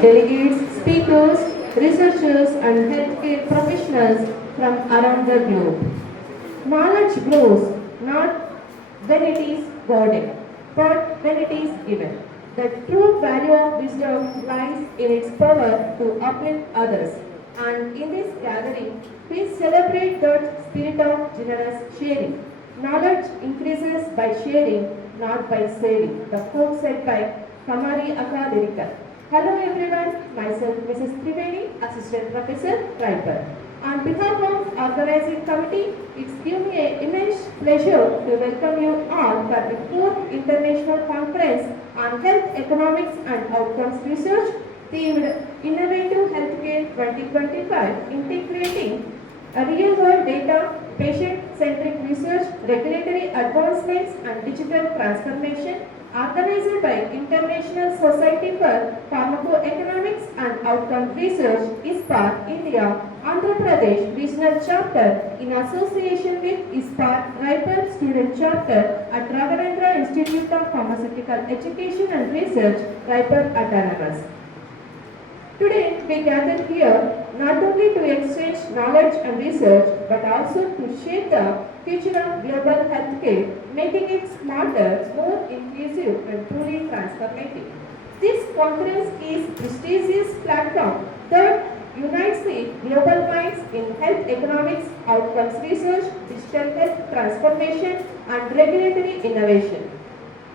delegates, speakers, researchers, and healthcare professionals from around the globe. Knowledge grows not when it is guarded, but when it is given. The true value of wisdom lies in its power to uplift others. And in this gathering, we celebrate that spirit of generous sharing. Knowledge increases by sharing, not by saving. The quote said by Kamari Akka Lyrical. Hello everyone, myself Mrs. Triveni, Assistant Professor, Riper. On behalf of organizing committee, it's gives me an immense pleasure to welcome you all for the 4th International Conference on Health Economics and Outcomes Research themed Innovative Healthcare 2025, integrating real-world data, patient-centric research, regulatory advancements and digital transformation, organized by International Society for Pharmacoeconomics and Outcome Research, ISPOR India, Andhra Pradesh Regional Chapter in association with ISPOR Riper Student Chapter at Raghunandra Institute of Pharmaceutical Education and Research, Riper Autonomous. Today, we gather here not only to exchange knowledge and research, but also to shape the future of global healthcare, making it smarter, more inclusive, and truly transformative. This conference is a prestigious platform that unites the global minds in health economics, outcomes research, digital health transformation, and regulatory innovation.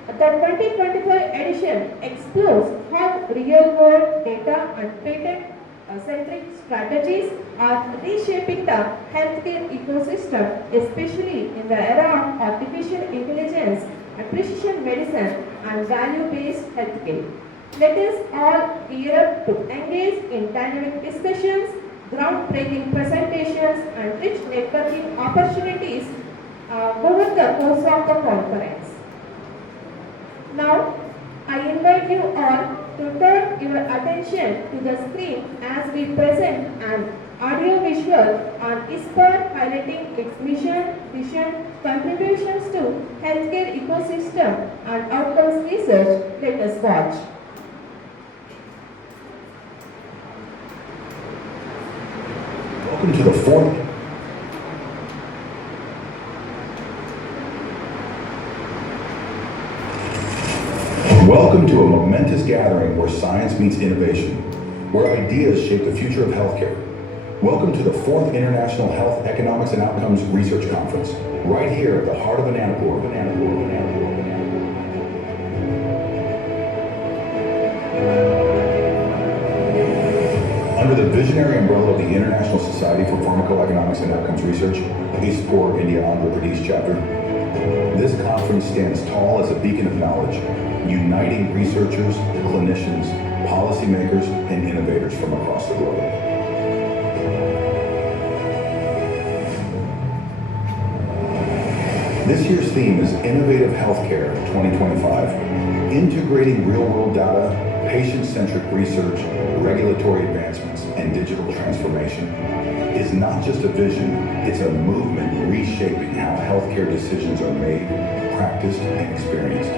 The 2025 edition explores how real-world data and patent-centric strategies are reshaping the healthcare ecosystem, especially in the era of artificial intelligence and precision medicine and value-based healthcare. Let us all gear up to engage in dynamic discussions, groundbreaking presentations, and rich networking opportunities over the course of the conference. Now, I invite you all to turn your attention to the screen as we present an audio-visual on ISPOR highlighting its mission, vision, contributions to healthcare ecosystem and outcomes research. Let us watch. Welcome to the 4th Welcome to a momentous gathering where science meets innovation, where ideas shape the future of healthcare. Welcome to the 4th International Health Economics and Outcomes Research Conference, right here at the heart of ISPOR. Under the visionary umbrella of the International Society for Pharmacoeconomics and Outcomes Research, ISPOR India Andhra Pradesh Chapter, this conference stands tall as a beacon of knowledge, uniting researchers, clinicians, policymakers, and innovators from across the globe. This year's theme is Innovative Healthcare 2025, integrating real-world data, patient-centric research, regulatory advancements, and digital transformation is not just a vision, it's a movement reshaping how healthcare decisions are made, practiced, and experienced.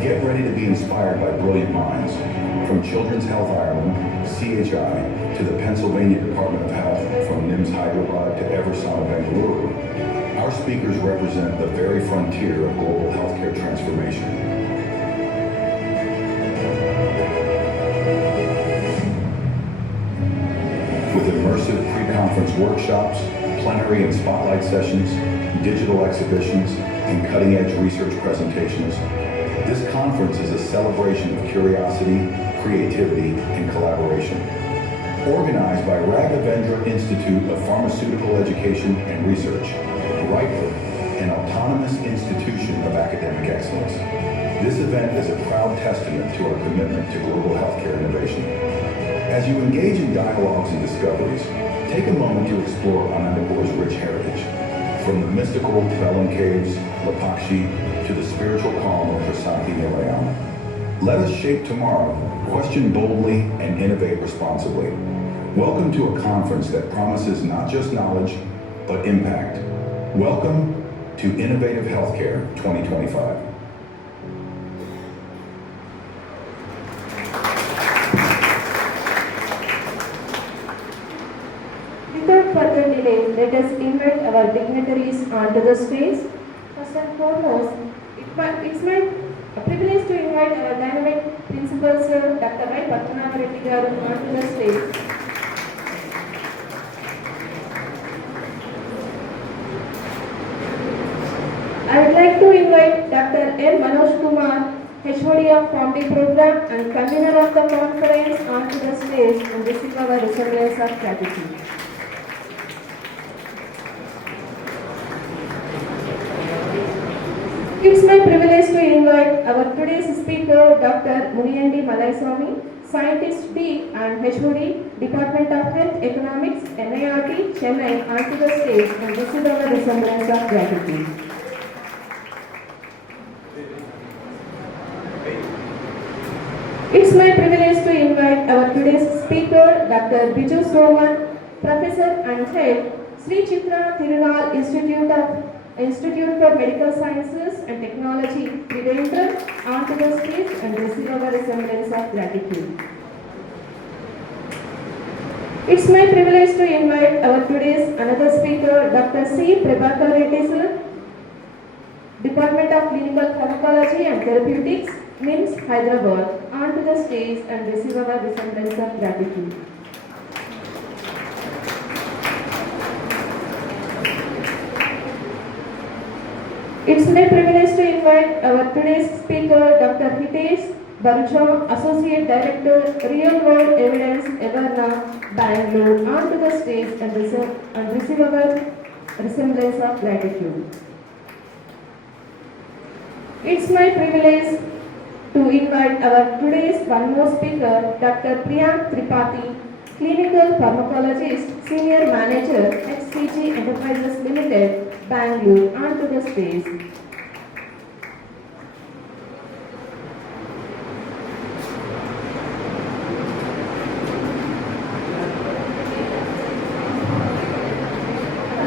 Get ready to be inspired by brilliant minds, from Children's Health Ireland, CHI, to the Pennsylvania Department of Health, from NIMS Hyderabad to Eversana Bengaluru. Our speakers represent the very frontier of global healthcare transformation. With immersive pre-conference workshops, plenary and spotlight sessions, digital exhibitions, and cutting-edge research presentations, this conference is a celebration of curiosity, creativity, and collaboration. Organized by Raghavendra Institute of Pharmaceutical Education and Research, RIPER, an autonomous institution of academic excellence. This event is a proud testament to our commitment to global healthcare innovation. As you engage in dialogues and discoveries, take a moment to explore Anandapuram's rich heritage, from the mystical Belem caves, Lapakshi, to the spiritual calm of Prasanthi Nilayam. Let us shape tomorrow, question boldly, and innovate responsibly. Welcome to a conference that promises not just knowledge, but impact. Welcome to Innovative Healthcare 2025. today, let us invite our dignitaries onto the stage. First and foremost, it's my privilege to invite our dynamic principal, Sir Dr. Y. Pattanagareddy garu onto the stage. I would like to invite Dr. M. Manoj Kumar, HOD of Comedy Program and convener of the conference onto the stage and receive our resemblance of gratitude. It's my privilege to invite our today's speaker, Dr. Muniyandi Malaiswamy, Scientist D and HOD, Department of Health Economics, NIRT, Chennai, onto the stage and receive our resemblance of gratitude. It's my privilege to invite our today's speaker, Dr. Biju Soman, Professor and Head, Sri Chitra Thirunal Institute for Medical Sciences and Technology, Trivandrum, onto the stage and receive our resemblance of gratitude. It's my privilege to invite our today's another speaker, Dr. C. Prabhakar Reddy sir, Department of Clinical Pharmacology and Therapeutics, MIMS, Hyderabad, onto the stage and receive our resemblance of gratitude. It's my privilege to invite our today's speaker, Dr. Hitesh Barucha, Associate Director, Real World Evidence, Everna, Bangalore, onto the stage and receive our resemblance of gratitude. It's my privilege to invite our today's one more speaker, Dr. Priyank Tripathi, Clinical Pharmacologist, Senior Manager, HCG Enterprises Limited, Bangalore, onto the stage.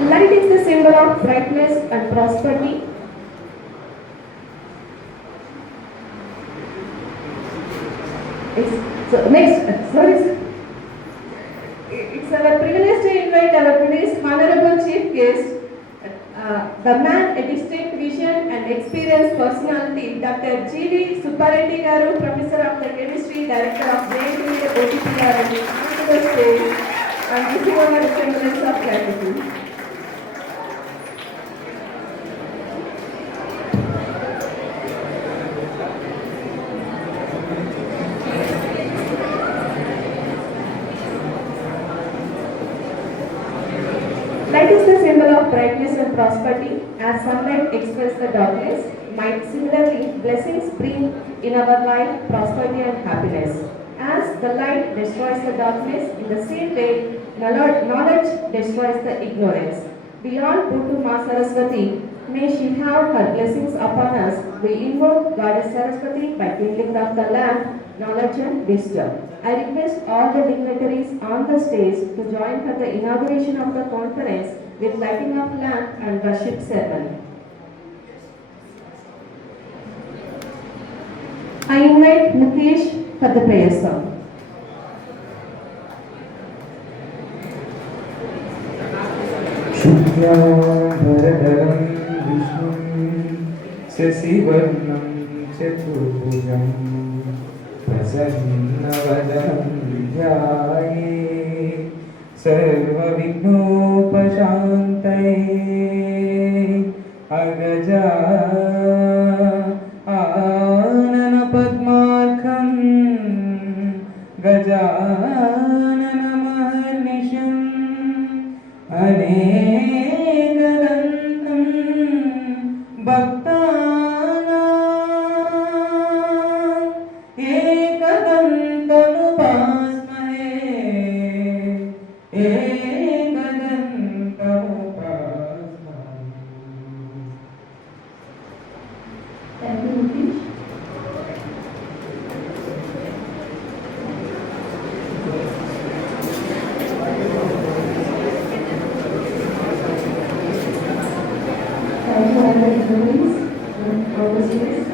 Light is the symbol of brightness and prosperity. It's our privilege to invite our today's honorable chief guest, the man, a distinct vision and experienced personality, Dr. G.V. Suppareddy garu, Professor of the Chemistry, Director of JNTU OTPR, onto the stage and receive our resemblance of gratitude. Light is the symbol of brightness and prosperity. As sunlight expresses the darkness, might similarly blessings bring in our life prosperity and happiness. As the light destroys the darkness, in the same way, knowledge destroys the ignorance. Beyond Bhutu Ma Saraswati, may she have her blessings upon us. We invoke Goddess Saraswati by kindling of the lamp, knowledge and wisdom. I request all the dignitaries on the stage to join for the inauguration of the conference with lighting of lamp and worship ceremony. I invite Mukesh for the prayer song. शुक्लांबरधरं विष्णुं शशिवर्णं चतुर्भुजं प्रसन्नवदनं ध्याये सर्वविघ्नोपशान्तये अगजा आननपद्मार्कं गजाननमहर्निशम् अनेकदन्तं भक्तानां एकदन्तमुपास्महे एकदन्तमुपास्महे. Thank you, Mukesh. Thank you, all the dignitaries and officers.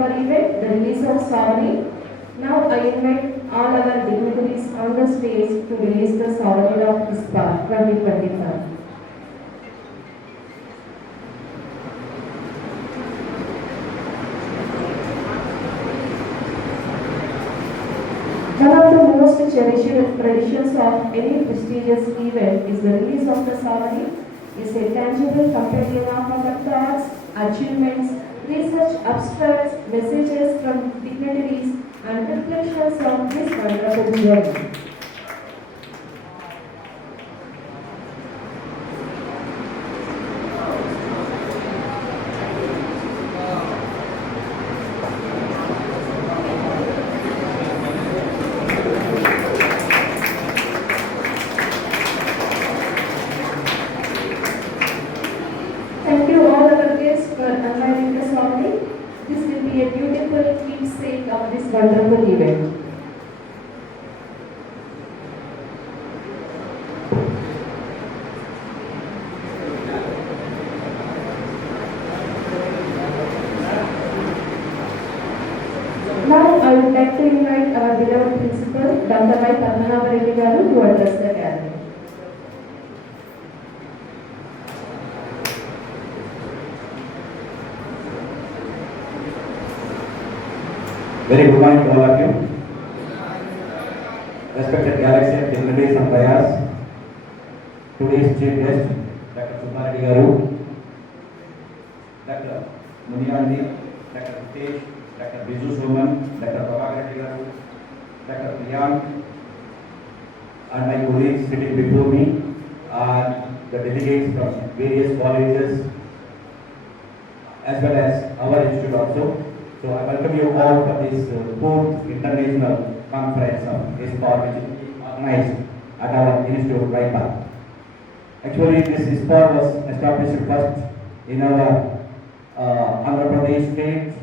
our event, the release of Savani. Now I invite all our dignitaries on the stage to release the Savani of ISPOR 2025. One of the most cherished traditions of any prestigious event is the release of the Savani. Is a tangible companion of our thoughts, achievements, research abstracts, messages from dignitaries, and reflections of this wonderful journey. Thank you all our guests for unveiling the Savani. This will be a beautiful keepsake of this wonderful event. Now I would like to invite our beloved principal, Dr. Y. Padmanabha Reddy garu, to address the gathering. Very good morning to all of you. Respected galaxy and dignitaries and buyers. Today's chief guest, Dr. Subbareddy garu, Dr. Muniandi, Dr. Ritesh, Dr. Biju Soman, Dr. Prabhakar Reddy garu, Dr. Priyank, and my colleagues sitting before me, and the delegates from various colleges, as well as our institute also. So I welcome you all for this fourth international conference of ISPOR, which is organized at our institute of Raipur. Actually, this ISPOR was established first in our Andhra Pradesh state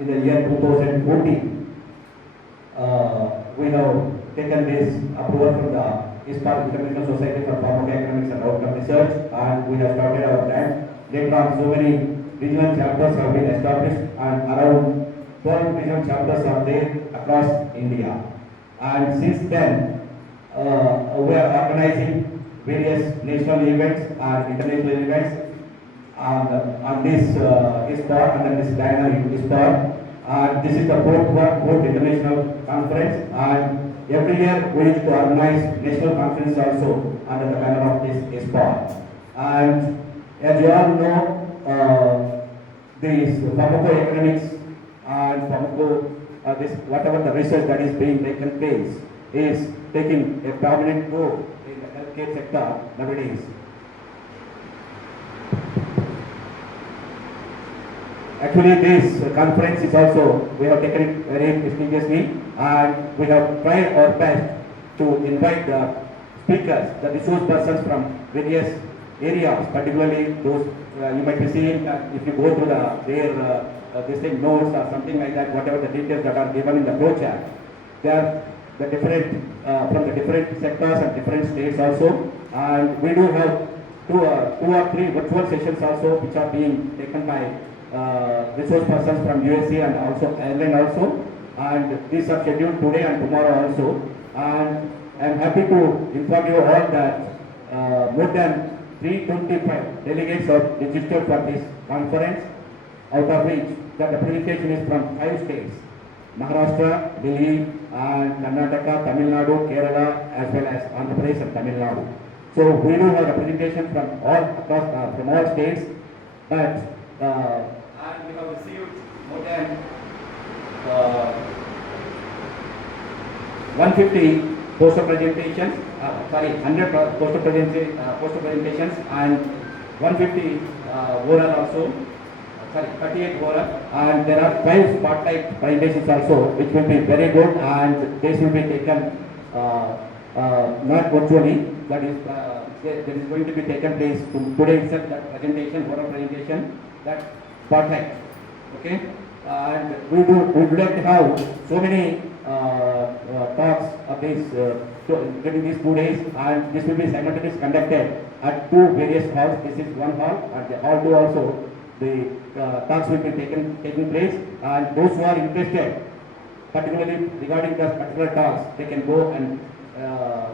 in the year 2014. We have taken this approval from the ISPOR International Society for Pharmacoeconomics and Outcome Research, and we have started our brand. Later on, so many regional chapters have been established, and around 12 regional chapters are there across India. And since then, we are organizing various national events and international events on this ISPOR, under this dynamic ISPOR. And this is the fourth international conference, and every year we need to organize national conference also under the banner of this ISPOR. And as you all know, this pharmacoeconomics and this whatever the research that is being taken place is taking a prominent role in the healthcare sector nowadays. Actually, this conference is also, we have taken it very prestigiously, and we have tried our best to invite the speakers, the resource persons from various areas, particularly those you might be seeing if you go through their this thing notes or something like that, whatever the details that are given in the flowchart. They are the different from the different sectors and different states also, and we do have two or three virtual sessions also, which are being taken by resource persons from USA and also Ireland also, and these are scheduled today and tomorrow also. And I am happy to inform you all that more than 325 delegates are registered for this conference, out of which the representation is from 5 states: Maharashtra, Delhi, and Karnataka, Tamil Nadu, Kerala, as well as Andhra Pradesh and Tamil Nadu. So we do have representation from all states, but and we have received more than 150 poster presentations, 100 poster presentations, and 150 oral also, 38 oral, and there are 5 spotlight presentations also, which will be very good, and this will be taken not virtually, that is there is going to be taken place today itself, that presentation, oral presentation, that spotlight, okay, and we would like to have so many talks of this during these 2 days, and this will be simultaneously conducted at 2 various halls. This is one hall, and the hall 2 also the talks will be taking place, and those who are interested, particularly regarding the particular talks, they can go and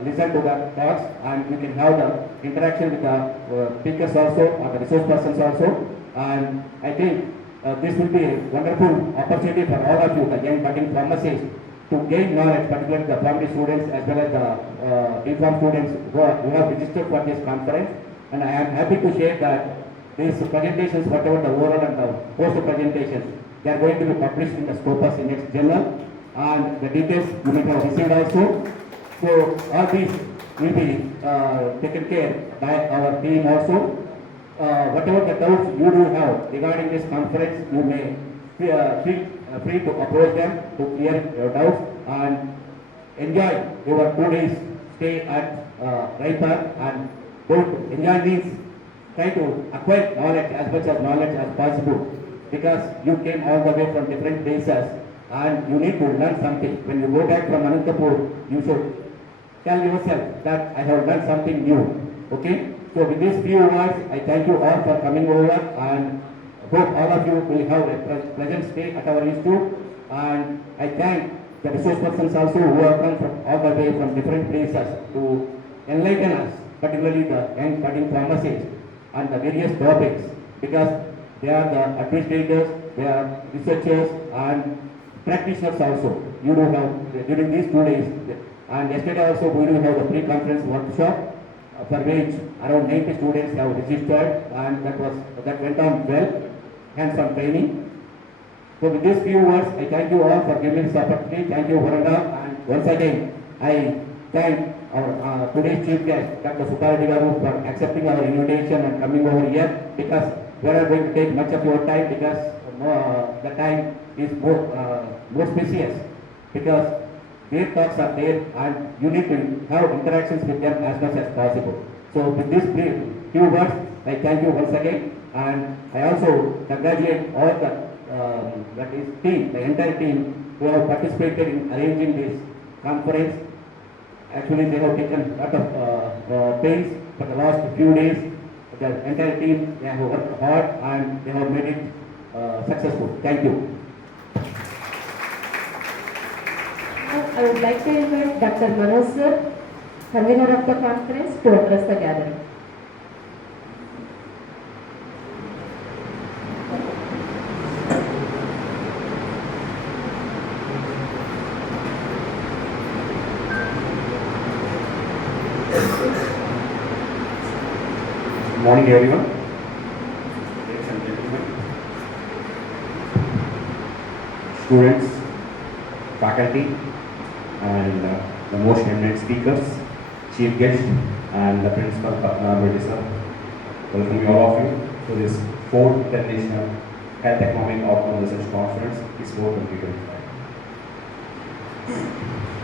listen to the talks, and we can have the interaction with the speakers also, or the resource persons also. And I think this will be a wonderful opportunity for all of you, the young budding pharmacists, to gain knowledge, particularly the primary students as well as the informed students who have registered for this conference. And I am happy to share that these presentations, whatever the oral and the poster presentations, they are going to be published in the Scopus Index Journal, and the details you may have received also. So all these will be taken care by our team also. Whatever the doubts you do have regarding this conference, you may feel free to approach them to clear your doubts and enjoy your 2 days stay at Raipur. And don't enjoy these, try to acquire knowledge, as much as knowledge as possible, because you came all the way from different places and you need to learn something. When you go back from Anantapur, you should tell yourself that I have learned something new. Okay? So with these few words, I thank you all for coming over, and hope all of you will have a pleasant stay at our institute. And I thank the resource persons also who have come from all the way from different places to enlighten us, particularly the young budding pharmacists on the various topics, because they are the administrators, they are researchers and practitioners also. You do have during these 2 days, and yesterday also we do have the pre-conference workshop for which around 90 students have registered, and that went on well, hands-on training. So with these few words, I thank you all for giving this opportunity. Thank you, Varanda, and once again, I thank our today's chief guest, Dr. Subbareddy Garu, for accepting our invitation and coming over here, because we are going to take much of your time, because the time is more precious, because their talks are there and you need to have interactions with them as much as possible. So with these few words, I thank you once again, and I also congratulate all the team, the entire team who have participated in arranging this conference. Actually, they have taken a lot of pains for the last few days. The entire team, they have worked hard and they have made it successful. Thank you. Now, I would like to invite Dr. Manoj sir, convener of the conference, to address the gathering. Good morning, everyone. Ladies and gentlemen, students, faculty, and the most eminent speakers, chief guests, and the principal, Patna sir. Welcome you all of you to this 4th International Health Economic Outcome Research Conference, ISPOR 2025.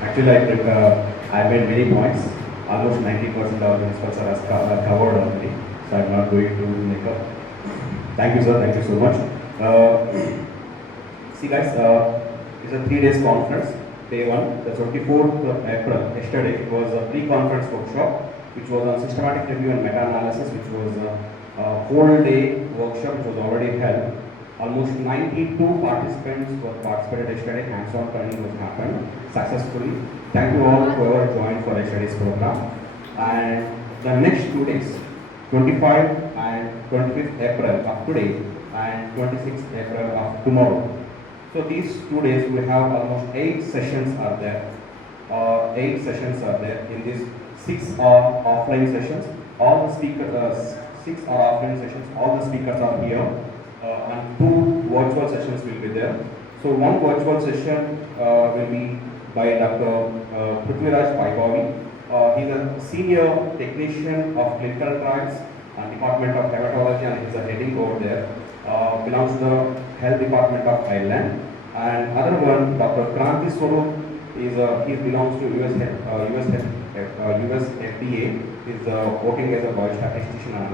Actually, I made many points. Almost 90% of the principals are covered already, so I'm not going to make up. Thank you, sir. Thank you so much. See, guys, it's a 3 days conference. Day 1, the 24th of April, yesterday, it was a pre-conference workshop, which was on systematic review and meta-analysis, which was a whole day workshop, which was already held. Almost 92 participants were participated yesterday. Hands-on training was happened successfully. Thank you all whoever joined for yesterday's program. And the next 2 days, 25 and 25th April of today and 26th April of tomorrow. So these 2 days we have almost 8 sessions are there. 8 sessions are there. In these 6 are offline sessions. All the speakers, 6 are offline sessions. All the speakers are here, and 2 virtual sessions will be there. So one virtual session will be by Dr. Prithviraj Paibavi. He's a senior technician of clinical trials and Department of Hematology, and he's a heading over there. Belongs to the Health Department of Ireland. And other one, Dr. Kranti Swarup, he belongs to US FDA. He's working as a biostatistician and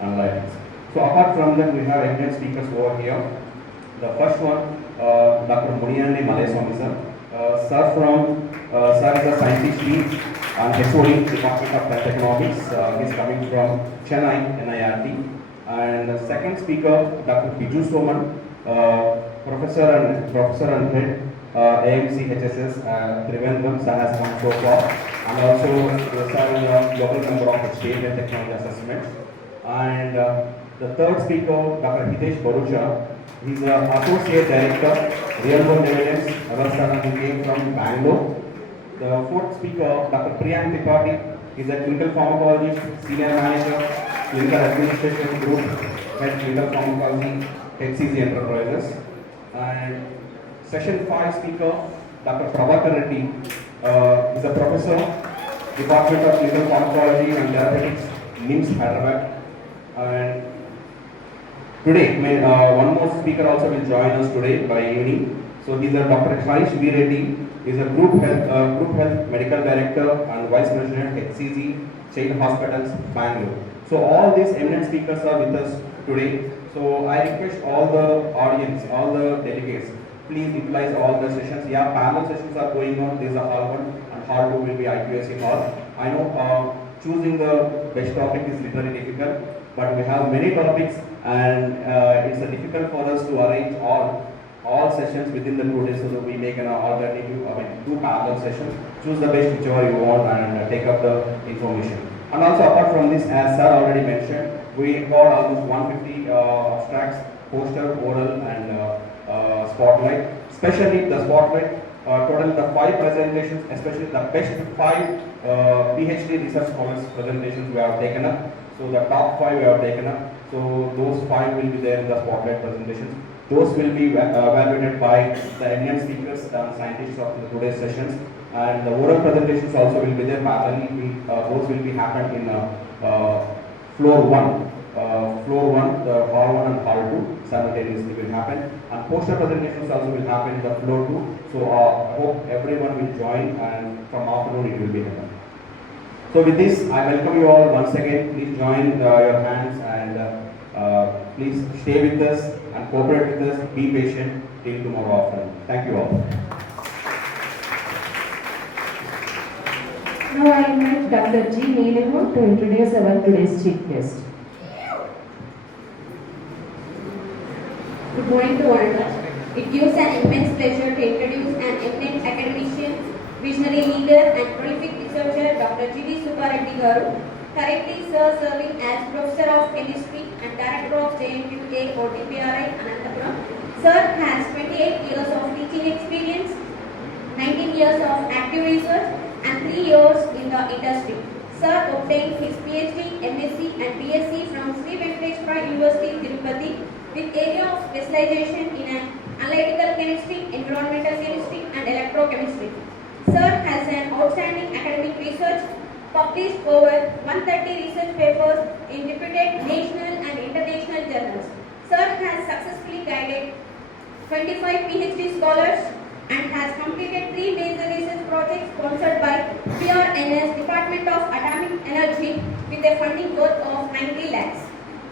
analytics. So apart from that, we have eminent speakers over here. The first one, Dr. Muniyanne Maleswamy sir. Sir is a scientist lead and HOD Department of Health Economics. He's coming from Chennai, NIRT. And the second speaker, Dr. Biju Soman, professor and head AMC HSS Trivandrum, sir has come so far, and also serving a global member of the state and technology assessments. And the third speaker, Dr. Hitesh Barucha, he's an associate director, real world evidence, who came from Bangalore. The fourth speaker, Dr. Priyank Tripathi, is a clinical pharmacologist, senior manager, clinical administration group, head clinical pharmacology, HCC Enterprises. And session 5 speaker, Dr. Prabhakar Reddy, is a professor, Department of Clinical Pharmacology and Therapeutics, NIMS, Hyderabad. And today, one more speaker also will join us today by evening. So these are Dr. Harish V. Reddy, is a group health medical director and vice president HCG Chain Hospitals, Bangalore. So all these eminent speakers are with us today. So I request all the audience, all the delegates, please utilize all the sessions. Yeah, parallel sessions are going on. There is a hall 1 and hall 2 will be IQAC hall. I know choosing the best topic is literally difficult, but we have many topics and it's difficult for us to arrange all sessions within the 2 days, so that we make an alternative, 2 parallel sessions. Choose the best whichever you want and take up the information. And also apart from this, as sir already mentioned, we got almost 150 abstracts, poster, oral and spotlight. Especially the spotlight, total the 5 presentations, especially the best 5 PhD research scholars presentations we have taken up. So the top 5 we have taken up. So those 5 will be there in the spotlight presentations. Those will be evaluated by the eminent speakers and scientists of today's sessions. And the oral presentations also will be there parallelly. Those will be happened in floor 1. Floor 1, the hall 1 and hall 2 simultaneously will happen. And poster presentations also will happen in the floor 2. So I hope everyone will join, and from afternoon it will be done. So with this, I welcome you all once again. Please join your hands and please stay with us and cooperate with us. Be patient till tomorrow afternoon. Thank you all. Now I invite Dr. G. Neelamu to introduce our today's chief guest. Good morning to all. It gives an immense pleasure to introduce an eminent academician, visionary leader and prolific researcher, Dr. G.V. Subbareddy Garu, currently serving as Professor of Chemistry and Director of JNUA OTPRI, Anantapuram. Sir has 28 years of teaching experience, 19 years of active research and 3 years in the industry. Sir obtained his PhD, MSc and BSc from Sri Venkateswara University, Tirupati, with area of specialization in analytical chemistry, environmental chemistry and electrochemistry. Sir has an outstanding academic research, published over 130 research papers in reputed national and international journals. Sir has successfully guided 25 PhD scholars and has completed 3 major research projects sponsored by PRNS Department of Atomic Energy with a funding worth of 90 lakhs.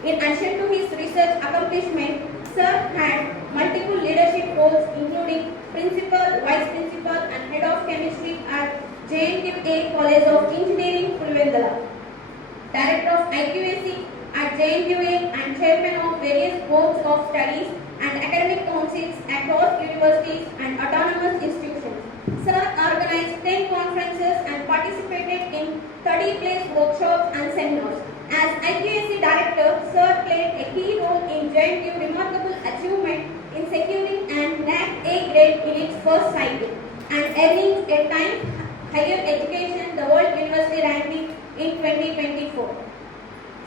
In addition to his research accomplishment, Sir had multiple leadership roles including Principal, Vice Principal and Head of Chemistry at JNUA College of Engineering, Pulvendala, Director of IQAC at JNUA and Chairman of various boards of studies and academic councils across universities and autonomous institutions. Sir organized 10 conferences and participated in 30+ workshops and seminars. As IQAC Director, Sir played a key role in JNU's remarkable achievement in securing an NAAC A grade in its first cycle and earning a time higher education the World University ranking in 2024.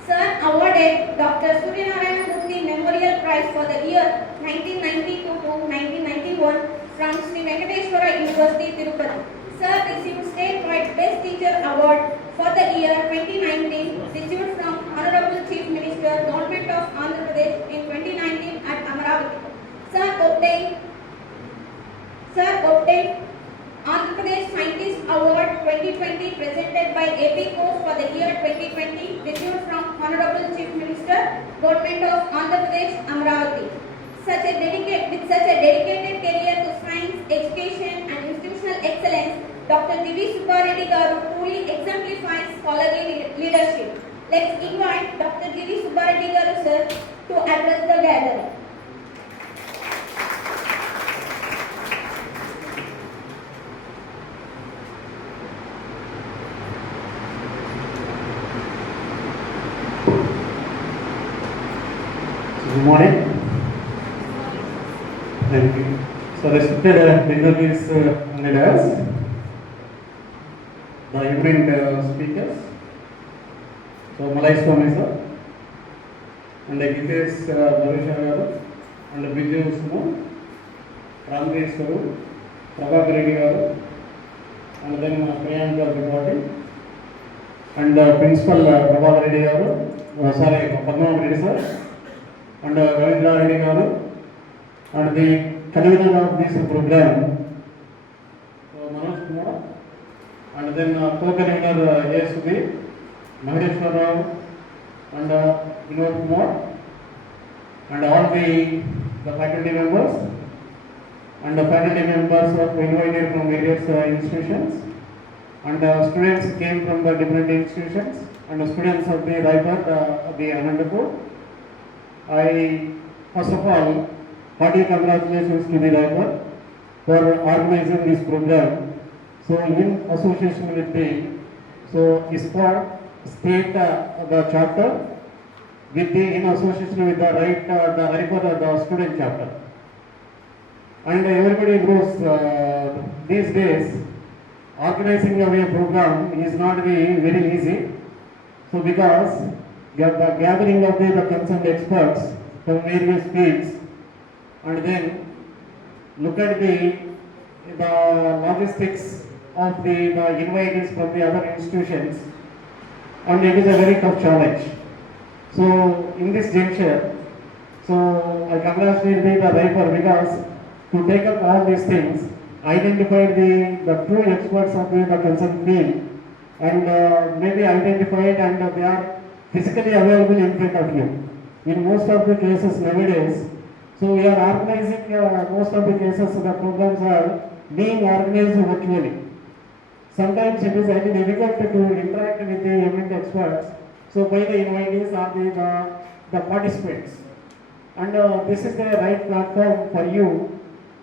Sir awarded Dr. Suryanarayana Murthy Memorial Prize for the year 1992 to 1991 from Sri Venkateswara University, Tirupati. Sir received statewide Best Teacher Award for the year 2019, received from Honorable Chief Minister, Government of Andhra Pradesh in 2019 at Amaravati. Sir obtained Andhra Pradesh Scientist Award 2020 presented by AP Course for the year 2020, received from Honorable Chief Minister, Government of Andhra Pradesh, Amaravati. With such a dedicated career to science, education and institutional excellence, Dr. G.V. Subbareddy Garu truly exemplifies scholarly leadership. Let's invite Dr. Giri Subbareddy Garu sir to address the gathering. Good morning. Thank you. So respected dignitaries and leaders, the eminent speakers, so Malay Swami sir, and Gitesh Narisha garu, and Vijay Usmu, Ramgesh garu, Prabhakar Reddy garu, and then Priyanka Tripathi, and Principal Prabhakar Reddy garu, sorry, Padma Reddy sir, and Ravindra Reddy garu, and the convener of this program, Manoj Kumar, and then co-convener A. Sudhi, Maheshwar Rao, and Vinod Kumar, and all the faculty members, and the faculty members of invited from various institutions, and students came from the different institutions, and the students of the Raipur, the Anandapur. I first of all hearty congratulations to the Raipur for organizing this program. So in association with the ISPOR state the chapter with in association with the Raipur the student chapter. And everybody knows these days organizing a program is not very easy. So because the gathering of the concerned experts from various fields, and then look at the logistics of the invitees from the other institutions, and it is a very tough challenge. So in this juncture, so I congratulate the Raipur because to take up all these things, identify the true experts of the concerned field, and maybe identified and they are physically available in front of you. In most of the cases nowadays, so we are organizing most of the cases the programs are being organized virtually. Sometimes it is very difficult to interact with the event experts, so by the invitees or the participants. And this is the right platform for you,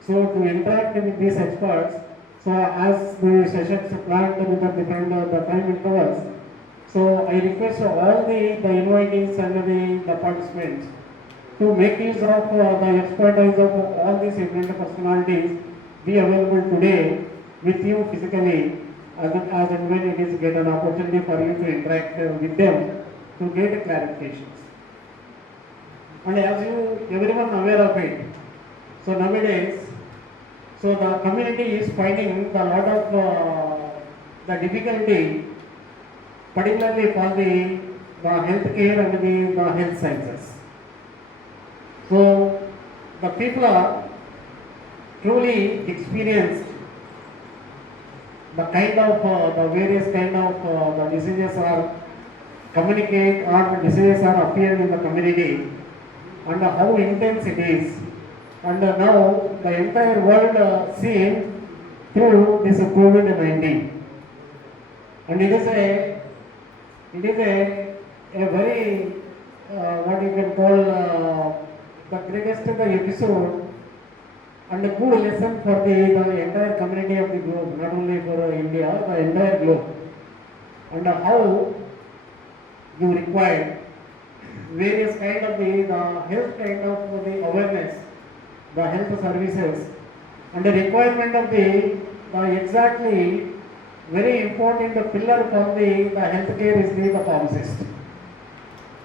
so to interact with these experts. So as the sessions planned with the different the time intervals, so I request all the invitees and the participants to make use of the expertise of all these eminent personalities be available today with you physically, as and when it is get an opportunity for you to interact with them to get clarifications. And as you everyone aware of it, so nowadays, so the community is finding a lot of the difficulty, particularly for the healthcare and the health sciences. So the people are truly experienced the kind of the various kind of the diseases are communicate or diseases are appearing in the community, and how intense it is, and now the entire world seen through this COVID-19, and it is a very what you can call the greatest episode and a good lesson for the entire community of the globe, not only for India, the entire globe, and how you require various kind of the health kind of the awareness, the health services, and the requirement of the exactly very important pillar for the healthcare is the pharmacist.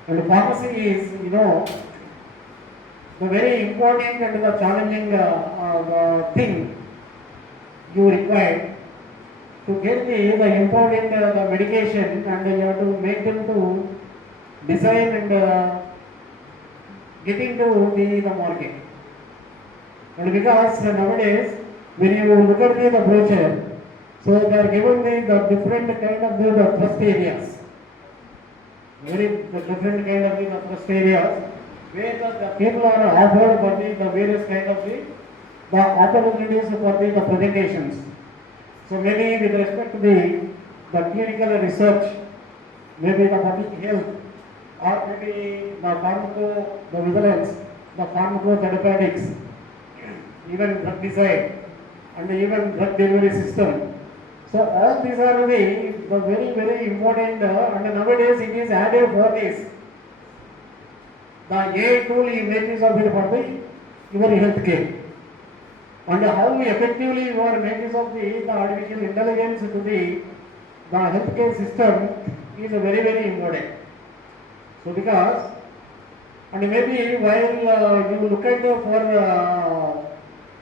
And the pharmacy is, the very important and the challenging thing you require to get the important the medication, and you have to make them to design and get into the market. And because nowadays when you look at the brochure, so they are given the different kind of the thrust areas, the different kind of the thrust areas where the people are offered for the various kind of the opportunities for the presentations. So maybe with respect to the clinical research, maybe the public health, or maybe the pharmacovigilance, the pharmacotherapeutics, even drug design, and even drug delivery system. So all these are the very, very important, and nowadays it is added for this. The AI tool you make use of it for your health care. And how effectively you are making use of the artificial intelligence to the healthcare system is very, very important. So because, and maybe while you look at for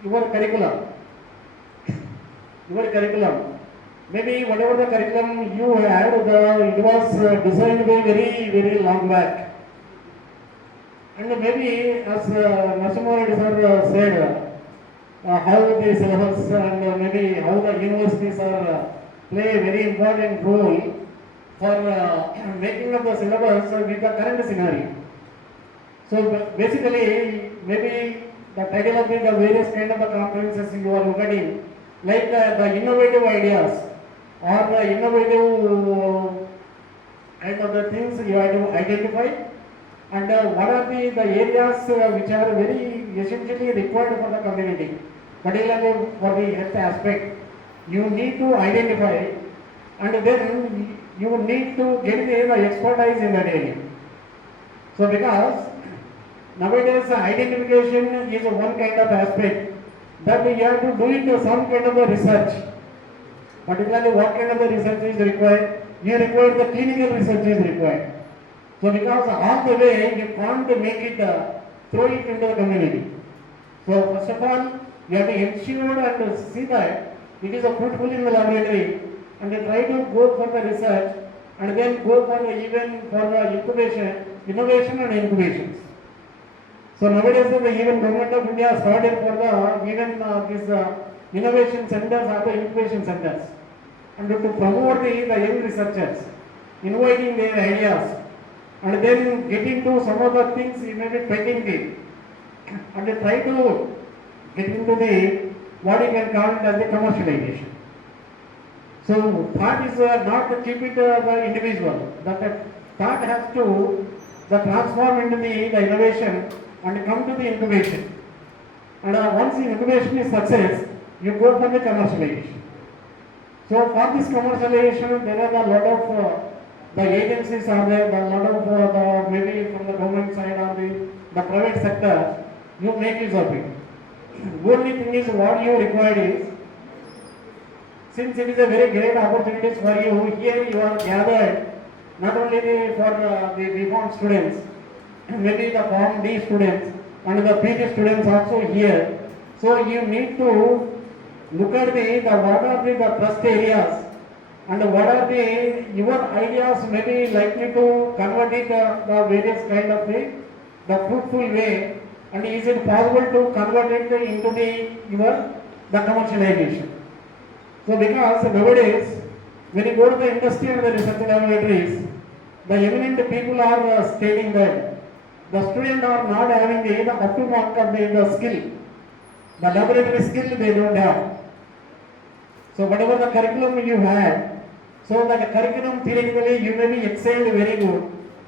your curriculum, maybe whatever the curriculum you had, it was designed by very, very long back. And maybe as Narasimha Reddy sir said, how the syllabus and maybe how the universities are play a very important role for making up the syllabus with the current scenario. So basically, maybe the title of the various kind of the conferences you are looking, like the innovative ideas or the innovative kind of the things you have to identify, and what are the areas which are very essentially required for the community, particularly for the health aspect. You need to identify, and then you need to get the expertise in that area. So because nowadays identification is one kind of aspect that you have to do it some kind of a research. Particularly what kind of a research is required? You require the clinical research is required. So because all the way you can't make it, throw it into the community. So first of all, you have to ensure and see that it is a fruitful in the laboratory, and they try to go for the research, and then go for the even for the innovation and incubations. So nowadays the even government of India started for the even these innovation centers or the incubation centers, and to promote the young researchers, inviting their ideas, and then getting to some of the things you may be patenting, and they try to get into the what you can call it as the commercialization. So thought is not to keep it the individual. That thought has to transform into the innovation and come to the incubation. And once the incubation is success, you go for the commercialization. So for this commercialization, there are a lot of the agencies are there, a lot of the maybe from the government side or the private sector, you make use of it. Only thing is what you require is, since it is a very great opportunity for you, here you are gathered not only for the B.Pharm students, maybe the Form D students and the PT students also here. So you need to look at the what are the trust areas, and what are your ideas maybe likely to convert it the various kind of the fruitful way, and is it possible to convert it into the commercialization. So because nowadays when you go to the industry and the research laboratories, the eminent people are stating that the students are not having the up to mark of the skill, the laboratory skill they don't have. So whatever the curriculum you had, so that curriculum theoretically you may be excelled very good.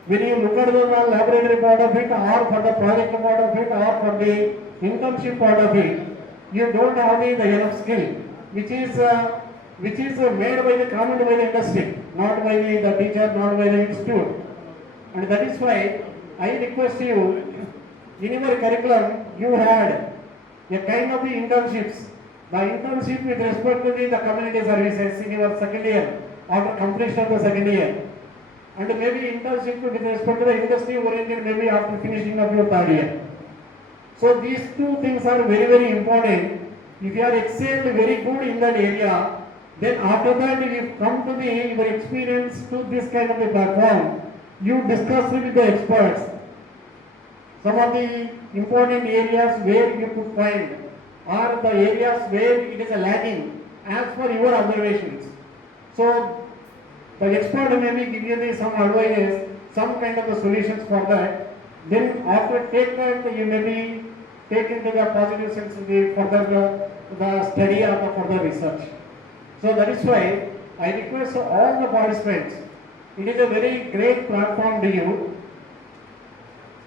When you look at the laboratory part of it, or for the project part of it, or for the internship part of it, you don't have the enough skill, which is made by the common by the industry, not by the teacher, not by the institute. And that is why I request you, in your curriculum, you had a kind of the internships. The internship with respect to the community services in your second year, after completion of the second year. And maybe internship with respect to the industry oriented maybe after finishing of your third year. So these two things are very, very important. If you are excelled very good in that area, then after that if you come to your experience to this kind of a platform, you discuss with the experts some of the important areas where you could find, or the areas where it is lacking as per your observations. So the expert may be giving you some advice, some kind of the solutions for that. Then after take that, you may be take into the positive sense the further the study or the further research. So that is why I request all the participants It is a very great platform to you,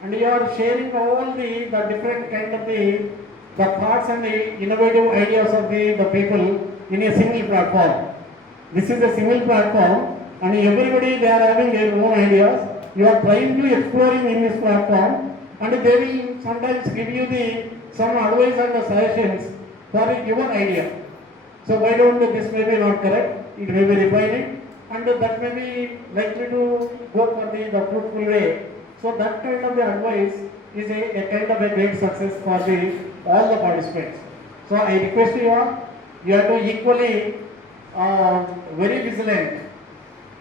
and you are sharing all the different kind of the thoughts and the innovative ideas of the people in a single platform. This is a single platform, and everybody they are having their own ideas. You are trying to exploring in this platform, and they will sometimes give you some advice and the suggestions for your idea. So why don't this may be not correct? It may be refined, and that may be likely to go for the fruitful way. So that kind of the advice is a kind of a great success for all the participants. So I request you all, you have to equally very vigilant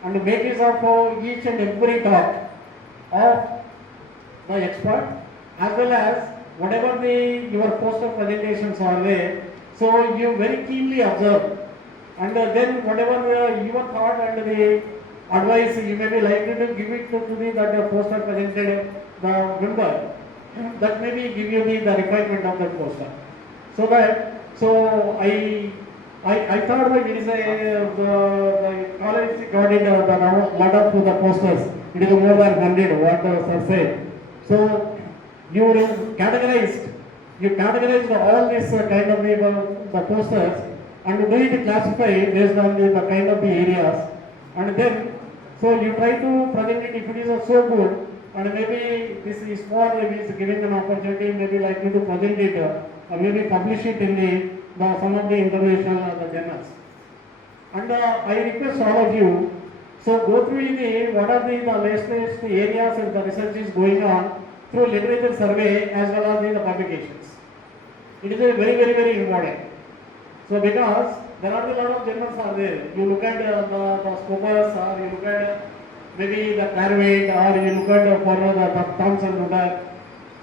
and make use of each and every talk of the expert, as well as whatever your poster presentations are there. So you very keenly observe, and then whatever your thought and the advice you may be likely to give it to that poster presented the member, that may be give you the refinement of that poster. So I thought that it is the college got it the lot of the posters. It is more than 100 what the sir said. So you categorized all this kind of the posters and do it classify based on the kind of the areas, and then so you try to present it if it is so good, and maybe this is for is giving an opportunity, maybe likely to present it or maybe publish it in some of the international the journals. And I request all of you, so go through what are the latest areas and the research is going on through literature survey as well as the publications. It is a very important. So because there are a lot of journals are there, you look at the Scopus, or you look at maybe the Clarivate, or you look at for the Thomson Reuters.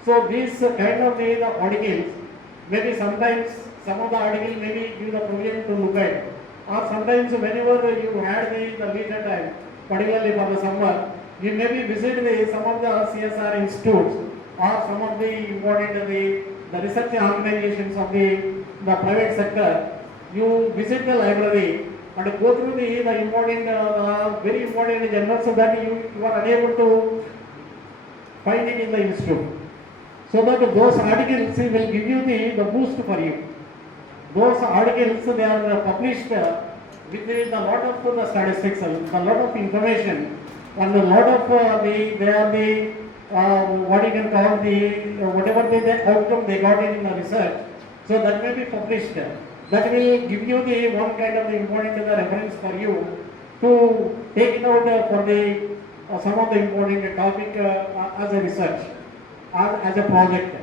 So these kind of the articles, maybe sometimes some of the articles maybe give the privilege to look at, or sometimes whenever you had the leisure time, particularly for the summer, you maybe visit some of the CSR institutes or some of the important the research organizations of the private sector. You visit the library and go through the important, very important journals, so that you are unable to find it in the institute. So that those articles will give you the boost for you. Those articles they are published with a lot of the statistics, a lot of information, and a lot of they are the what you can call whatever the outcome they got in the research. So that may be published. That will give you the one kind of the important reference for you to take it out for the some of the important topic as a research or as a project.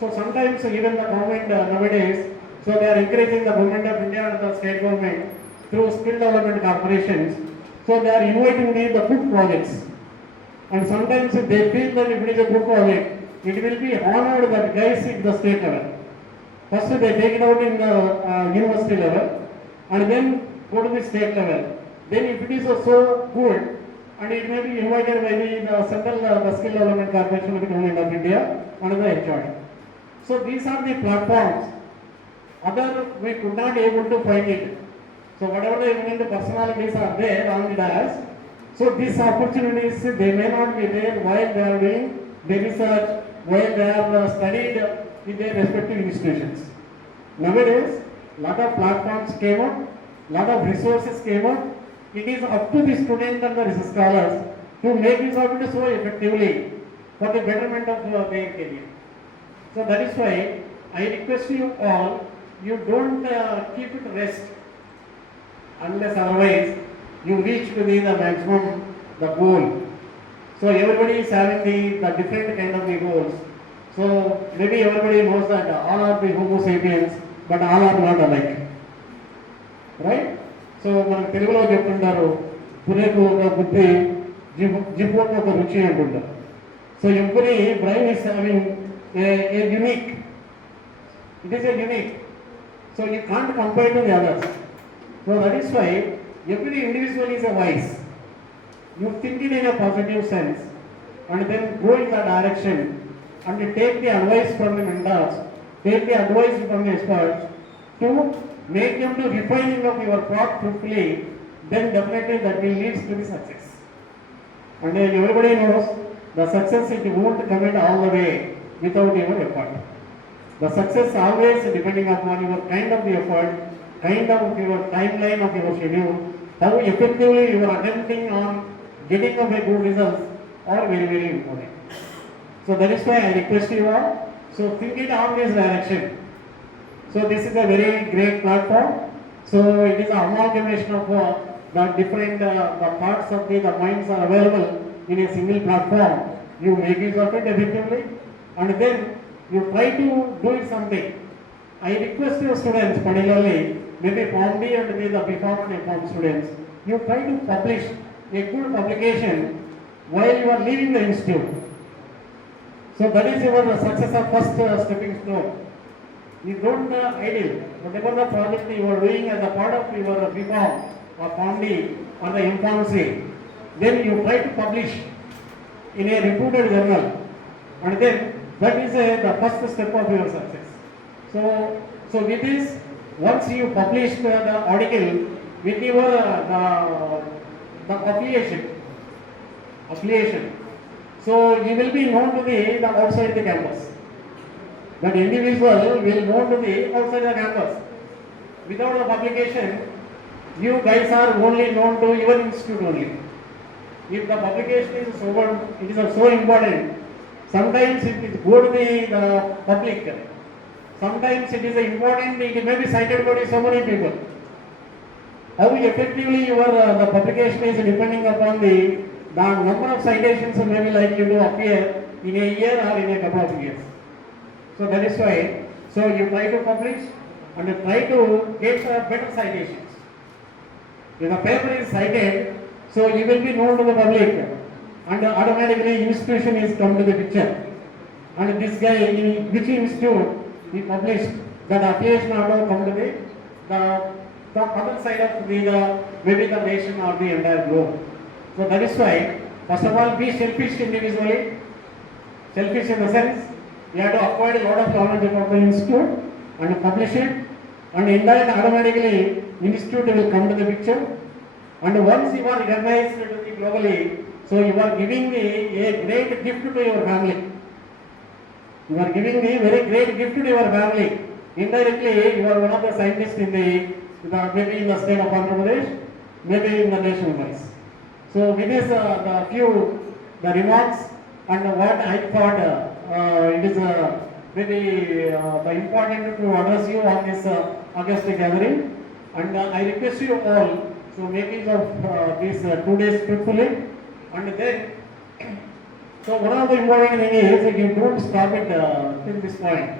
So sometimes even the government nowadays, so they are encouraging the government of India and the state government through skill development corporations. So they are inviting the good projects, and sometimes they feel that if it is a good project, it will be honored that guys at the state level. First they take it out in the university level, and then go to the state level. Then if it is so good, and it may be invited by the central the skill development corporation of the government of India and the HRD. So these are the platforms. Other we could not able to find it. So whatever the personalities are there on the dais, so these opportunities they may not be there while they are doing the research, while they are studied in their respective institutions. Nowadays, lot of platforms came up, lot of resources came up. It is up to the student and the research scholars to make use of it so effectively for the betterment of their career. So that is why I request you all, you don't keep it rest unless otherwise you reach to the maximum the goal. So everybody is having the different kind of the goals. So maybe everybody knows that all are the Homo sapiens, but all are not alike, right? So మనకు తెలుగులో చెప్తుంటారు, పునేకు ఒక బుద్ధి జిహ్వకు ఒక రుచి అంటుంటారు. So every brain is having a unique, it is a unique. So you can't compare to the others. So that is why every individual is a wise. You think it in a positive sense, and then go in that direction, and you take the advice from the mentors, take the advice from the experts to make them to refining of your thought truthfully, then definitely that will lead to the success. And everybody knows the success it won't come in all the way without your effort. The success always depending upon your kind of the effort, kind of your timeline of your schedule, how effectively you are attempting on getting of a good results are very, very important. So that is why I request you all, so think it on this direction. So this is a very great platform. So it is an amalgamation of the different the parts of the minds are available in a single platform. You make use of it effectively, and then you try to do it something. I request your students, particularly maybe Form D and maybe the before and Form students, you try to publish a good publication while you are leaving the institute. So that is your success of first stepping stone. You don't idle. Whatever the project you are doing as a part of your BPharm or Form D or the infancy, then you try to publish in a reputed journal, and then that is the first step of your success. So with this, once you publish the article with your the affiliation, so you will be known to the outside the campus. That individual will known to the outside the campus. Without the publication, you guys are only known to your institute only. If the publication is it is so important. Sometimes it is go to the public. Sometimes it is important. It may be cited by so many people. How effectively your the publication is depending upon the number of citations may be likely to appear in a year or in a couple of years. So that is why. So you try to publish and try to get better citations. If the paper is cited, so you will be known to the public, and automatically institution is come to the picture. And this guy in which institute he published that application order come to the other side of the maybe the nation or the entire globe. So that is why first of all be selfish individually. Selfish in the sense you have to acquire a lot of knowledge about the institute and publish it, and in that automatically institute will come to the picture. And once you are recognized globally, so you are giving a great gift to your family. You are giving a very great gift to your family. Indirectly, you are one of the scientists in maybe in the state of Andhra Pradesh, maybe in the nation wise. So with this, the few the remarks and what I thought it is very the important to address you on this August gathering, and I request you all to make use of these 2 days fruitfully, and then so one of the important thing is you don't stop it till this point.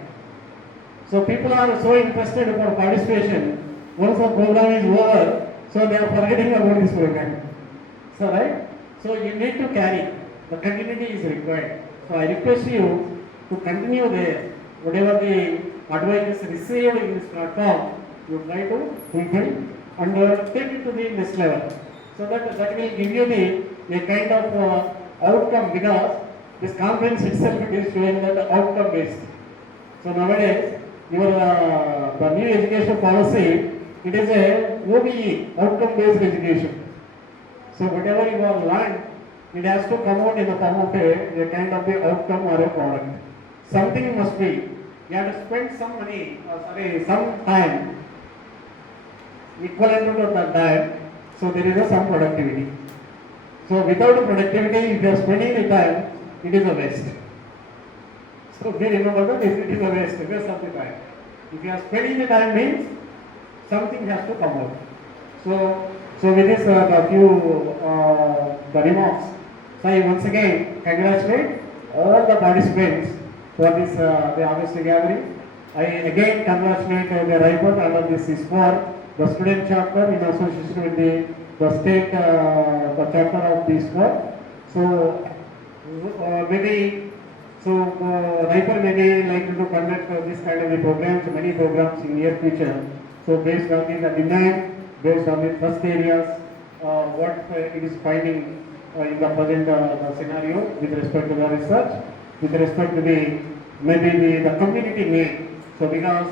So people are so interested for participation. Once the program is over, so they are forgetting about this program. So right? So you need to carry. The continuity is required. So I request you to continue there. Whatever the advice is received in this platform, you try to fulfill and take it to the next level. So that will give you a kind of outcome, because this conference itself is showing that outcome based. So nowadays, your the new education policy, it is a OBE, outcome based education. So whatever you have learned, it has to come out in the form of a kind of the outcome or a product. Something must be. You have to spend some money, some time equivalent to that time. So there is some productivity. So without productivity, if you are spending the time, it is a waste. So we remember that it is a waste of the time. If you are spending the time means something has to come out. So with this the few the remarks. So I once again congratulate all the participants for this the August gathering. I again congratulate the RIPOT under this ISPOR, the student chapter in association with the state the chapter of the ISPOR. So maybe RIPOT may be likely to conduct this kind of programs, many programs in near future. So based on the demand, based on the first areas, what it is finding in the present scenario with respect to the research, with respect to maybe the community need. So because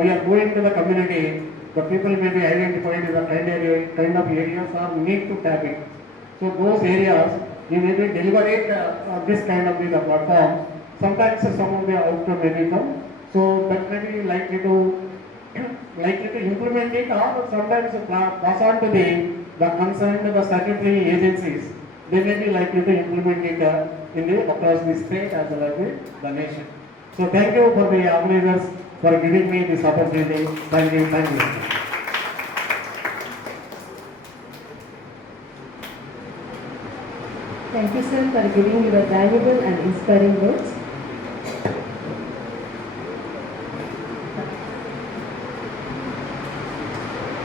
we are going to the community, the people may be identified as the kind of areas or need to tap it. So those areas he may be delivering this kind of the platform. Sometimes some of the outcome may become, so definitely likely to implement it or sometimes pass on to the concerned the statutory agencies. They may be likely to implement it in the across the state as well as the nation. So thank you for the organizers for giving me this opportunity. Thank you. Thank you. Thank you, sir, for giving your valuable and inspiring words.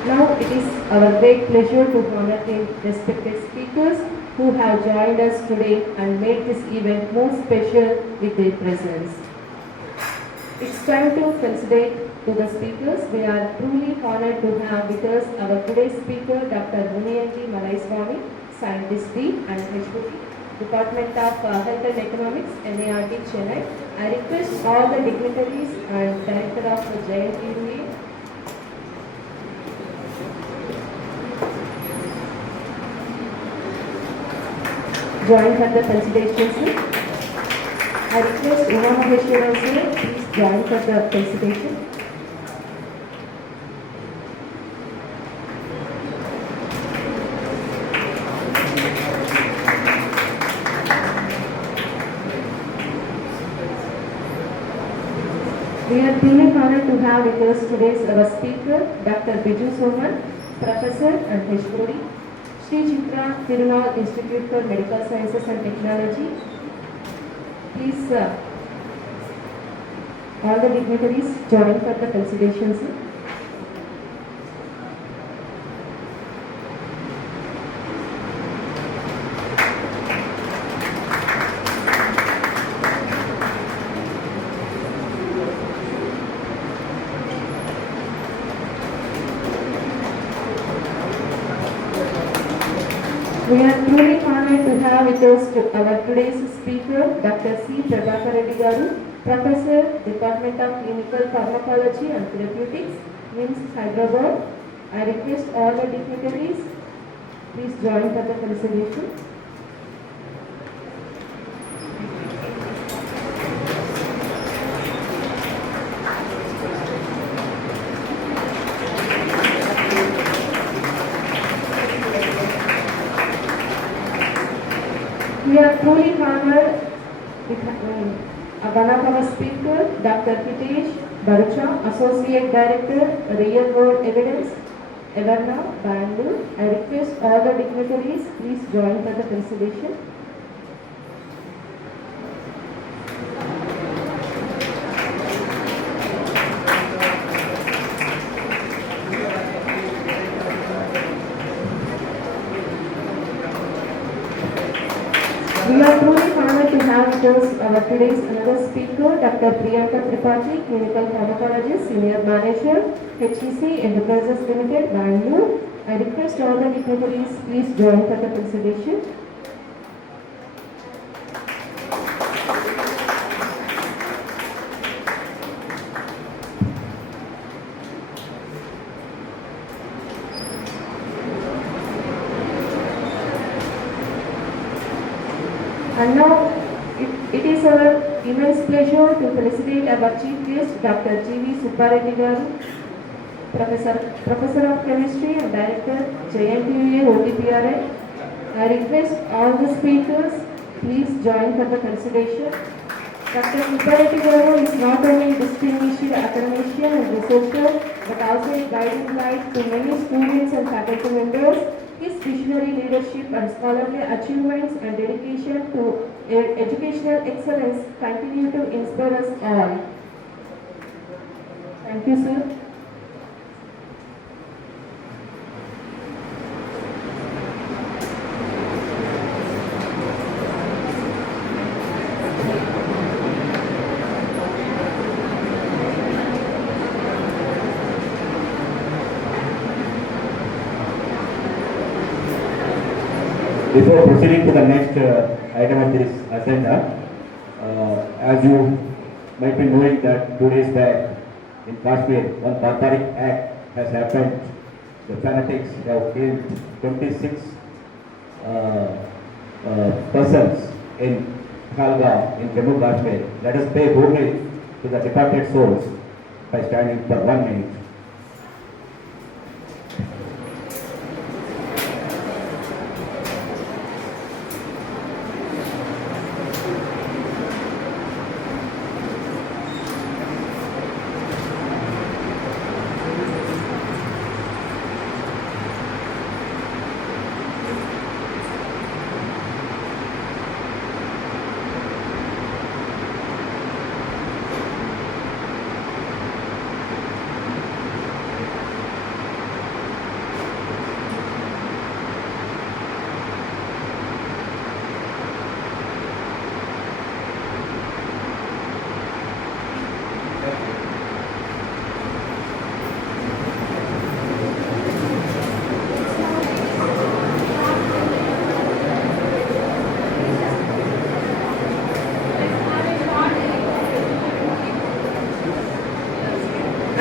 Now it is our great pleasure to honor the respected speakers who have joined us today and made this event more special with their presence. It's time to felicitate to the speakers. We are truly honored to have with us our today's speaker, Dr. Muniyanti Malaiswamy, Scientist D and HOD, Department of Health and Economics, NART, Chennai. I request all the dignitaries and Director of the JNTUA join for the felicitation. I request Uma Maheshwaran sir, please join for the felicitation. We are truly honored to have with us today's our speaker, Dr. Biju Soman, Professor and HOD, Sri Chitra Tirunal Institute for Medical Sciences and Technology. Please, all the dignitaries join for the felicitation, sir. We are truly honored to have with us our today's speaker, Dr. C. Prabhakar Reddy Garu, Professor, Department of Clinical Pharmacology and Therapeutics, MIMS, Hyderabad. I request all the dignitaries, please join for the felicitation. We are truly honored with one of our speaker, Dr. Hitesh Barucha, Associate Director, Real World Evidence, Everna, Bangalore. I request all the dignitaries, please join for the felicitation. We are truly honored to have with us our today's another speaker, Dr. Priyanka Tripathi, Clinical Pharmacologist, Senior Manager, HEC Enterprises Limited, Bangalore. I request all the dignitaries, please join for the felicitation. And now, it is our immense pleasure to felicitate our chief guest, Dr. G.V. Subbareddy Garu, Professor of Chemistry and Director, JNTUA OTPRA. I request all the speakers, please join for the felicitation. Dr. Subbareddy Garu is not only a distinguished academician and researcher, but also a guiding light to many students and faculty members. His visionary leadership and scholarly achievements and dedication to educational excellence continue to inspire us all. Thank you, sir. Before proceeding to the next item of this agenda, as you might be knowing that 2 days back in Kashmir, one barbaric act has happened. The fanatics have killed 26 persons in Halga, in Jammu Kashmir. Let us pay homage to the departed souls by standing for 1 minute.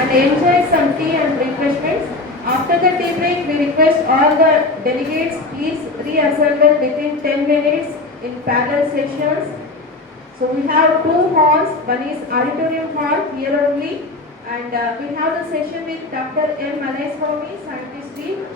And enjoy some tea and refreshments. After the tea break, we request all the delegates please reassemble within 10 minutes in parallel sessions. So we have two halls. One is auditorium hall here only, and we have the session with Dr. M. Malaiswamy, scientist dean,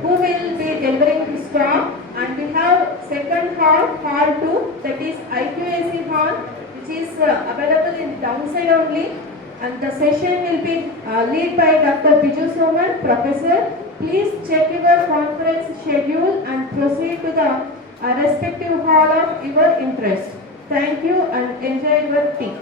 who will be delivering his talk. And we have second hall, hall 2, that is IQAC hall, which is available in downside only. And the session will be led by Dr. Biju Soman, professor. Please check your conference schedule and proceed to the respective hall of your interest. Thank you and enjoy your tea.